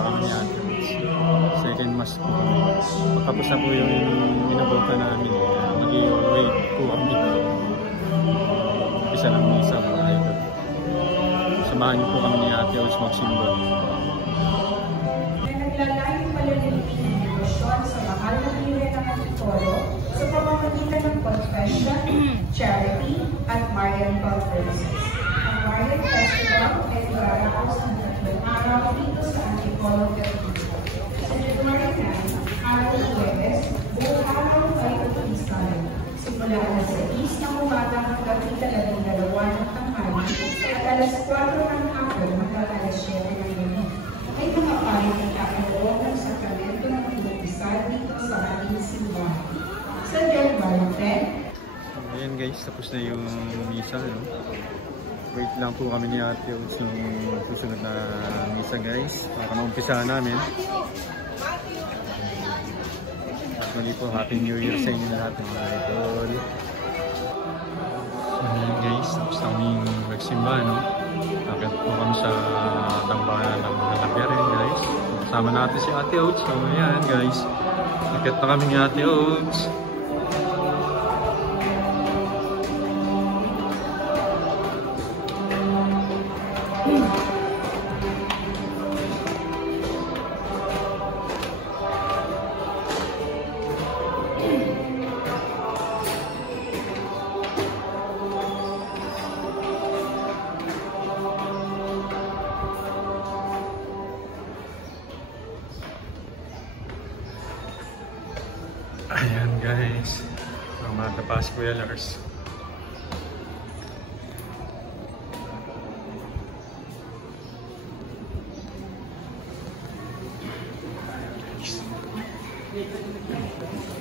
kami ni Ate Rose. Second mass po kami. Pagkapos na po yung inabutan namin, mag-i-wait po kami. Isa lang misa mga idol. Samahan niyo po kami ni Ate Rose magsimba. Naglalayong palilipin ng devosyon sa mahal na pire ng Antipolo sa pamamagitan ng confession, charity, at Marian conferences. Ang Marian Festival ay ilalaraos ng 3 araw dito sa Antipolo Cathedral. Sa January 9, araw ng Huwebes, buong araw ay utulisan. Simula alas 6 ng umaga hanggang 12 ng tanghali at alas 4 ng hapon hanggang alas 7 ng gabi. Ay mga payo ng kakaloob ng sakramento ng pag-umpisa dito sa ating simbahan. Sa January 10. Ayan guys, tapos na yung misa. No? Wait lang po kami ni Ate Rose nung susunod na misa guys. Para maumpisa namin. At muli po, Happy New Year sa inyo lahat mga idol. Ayan guys, tapos na kaming magsimba. No? Akit po kami sa tambahan ng Nalagyarin guys. Kasama natin si Ate Rose. So ayan guys, akit na kami ni Ate Rose. Ayan guys, mga tapas Kuya Lars. Ayan guys.